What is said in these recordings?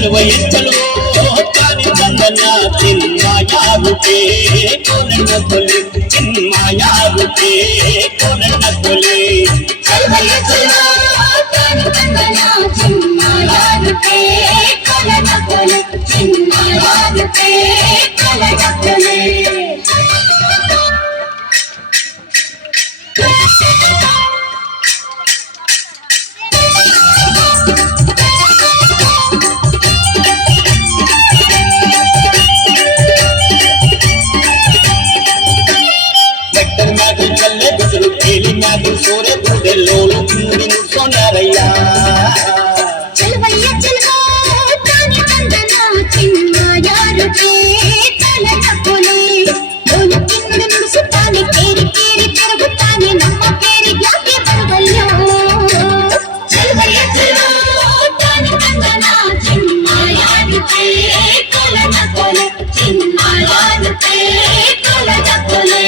ಚಲುವಯ್ಯ ಚಲುವೋ ತಾನಿ ಚಂದನ ಚಿನ್ಮಯಾಗುತ್ತೇ ಕೋನಣ್ಣ ಕೊಲೆ ಚಿನ್ಮಯಾಗುತ್ತೇ ಕೋನಣ್ಣ ಕೊಲೆ ಚಲುವಯ್ಯ ಚಲುವೋ ತಾನಿ ಚಂದನ ಚಿನ್ಮಯಾಗುತ್ತೇ ಕೋನಣ್ಣ ಕೊಲೆ ಚಿನ್ಮಯಾಗುತ್ತೇ ಕೋನಣ್ಣ ಕೊಲೆ ಸೂರ್ಯ ಗುಡ್ಡೆಲ್ಲೋಳು ಕುಂಡಿ ನುಡ್ಕೊಂಡಾರಯ್ಯ ಚಲುವಯ್ಯ ಚಲುವೋ ತಾನಿ ಚಂದನ ಚಿನ್ಮಯಾಗುತ್ತೇ ಕೋನಣ್ಣ ಕೊಲೆ ಲೋಲು ಕಿಂಡು ನುಡಿಸುತ್ತಾನೆ ಕೇರಿ ಕೇರಿ ತಿರುಗುತ್ತಾನೆ ನಮ್ಮ ಕೇರಿಗೆ ಯಾಕೆ ಬರುವಲ್ಲೋ ಚಲುವಯ್ಯ ಚಲುವೋ ತಾನಿ ಚಂದನ ಚಿನ್ಮಯಾಗುತ್ತೇ ಕೋನಣ್ಣ ಕೊಲೆ ಚಿನ್ಮಯಾಗುತ್ತೇ ಕೋನಣ್ಣ ಕೊಲೆ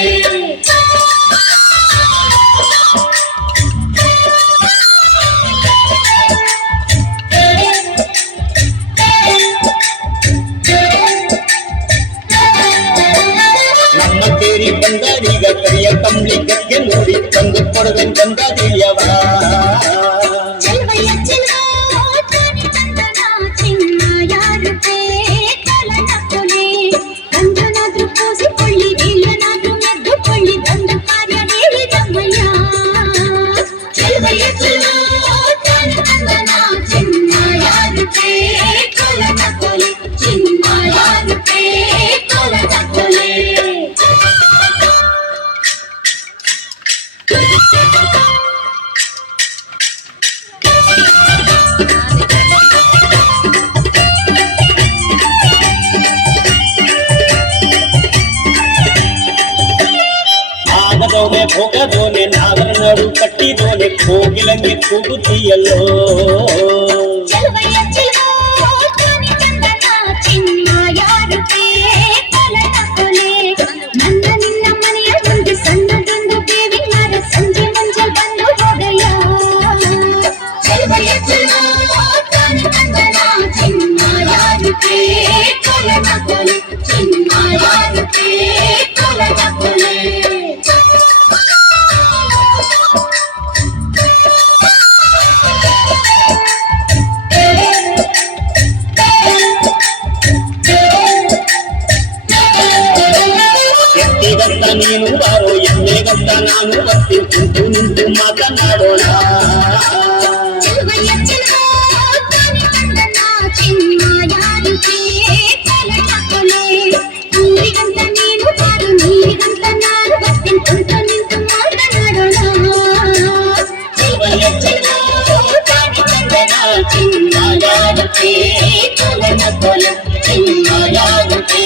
ಬಂದೀಗ ಕರಿಯ ಕಂಬಳಿಗೆ ನೋಡಿ ತಂದು ಕೊಡುವೆ ಬಂದೀಯವ ಚಲುವಯ್ಯ ಚಲುವೋ ತಾನಿ ಚಂದನ ಚಿನ್ಮಯಾಗುತ್ತೇ ಕೋನಣ್ಣ ಕೊಲೆ ಗಂಡನಾದ್ರೂ ಕೂಸಿಕೊಳ್ಳಿ ಇಲ್ಲನಾದ್ರೂ ಮೆದ್ದುಕೊಳ್ಳಿ ತಂದ ಕಾರ್ಯ ಹೇಳಿದಮ್ಮಯ್ಯ ಚಲುವಯ್ಯ ಚಲುವೋ ತಾನಿ ಚಂದನ ಚಿನ್ಮಯಾಗುತ್ತೇ ಕೋನಣ್ಣ ಕೊಲೆ ಚಿನ್ಮಯಾಗುತ್ತೇ ಕೋನಣ್ಣ ಕೊಲೆ ಆಗದೋನೆ ಹೋಗದೋನೆ ನಾಗರ ನಡು ಕಟ್ಟಿದೋನೆ ಕೋಗಿಲಂಗೆ ಕೂಗುತ್ತೀಯಲ್ಲೋ ಚಲುವಯ್ಯ ಚಲುವೋ ತಾನಿ ಚಂದನ ಚಿನ್ಮಯಾಗುತ್ತೇ ಕೋನಣ್ಣ ಕೊಲೆ ನನ್ನ ನಿನ್ನ ಮನೆಯ ಮುಂದೆ ಸಣ್ಣದೊಂದು ಬೇವಿನ ಸಂಜೆ ಮುಂಜಾನೆ ಬಂದು ಹೋಗಯ್ಯ ಚಲುವಯ್ಯ ಚಲುವೋ ತಾನಿ ಚಂದನ ಚಿನ್ಮಯಾಗುತ್ತೇ ಕೋನಣ್ಣ ಕೊಲೆ ಚಿನ್ಮಯಾಗುತ್ತೇ ಕೋನಣ್ಣ ಕೊಲೆ ಎತ್ತಿಗಂತ ನೀನು ಬಾರೋ ಎಮ್ಮೆಗಂತ ನಾನು ಬರ್ತೀನಿ ಕುಂತು ನಿಂತು ಮಾತನಾಡೋಣ ಚಲುವಯ್ಯ ಚಲುವೋ ತಾನಿ ಚಂದನ ಚಿನ್ಮಯಾಗುತ್ತೇ ಕೋನಣ್ಣ ಕೊಲೆ ಊರಿಗಂತ ನೀನು ಬಾರು ನೀರಿಗಂತ ನಾನು ಬರ್ತೀನಿ ಕುಂತು ನಿಂತು ಮಾತನಾಡೋಣ ಚಲುವಯ್ಯ ಚಲುವೋ ತಾನಿ ಚಂದನ ಚಿನ್ಮಯಾಗುತ್ತೇ ಕೋನಣ್ಣ ಕೊಲೆ ಚಿನ್ಮಯಾಗುತ್ತೇ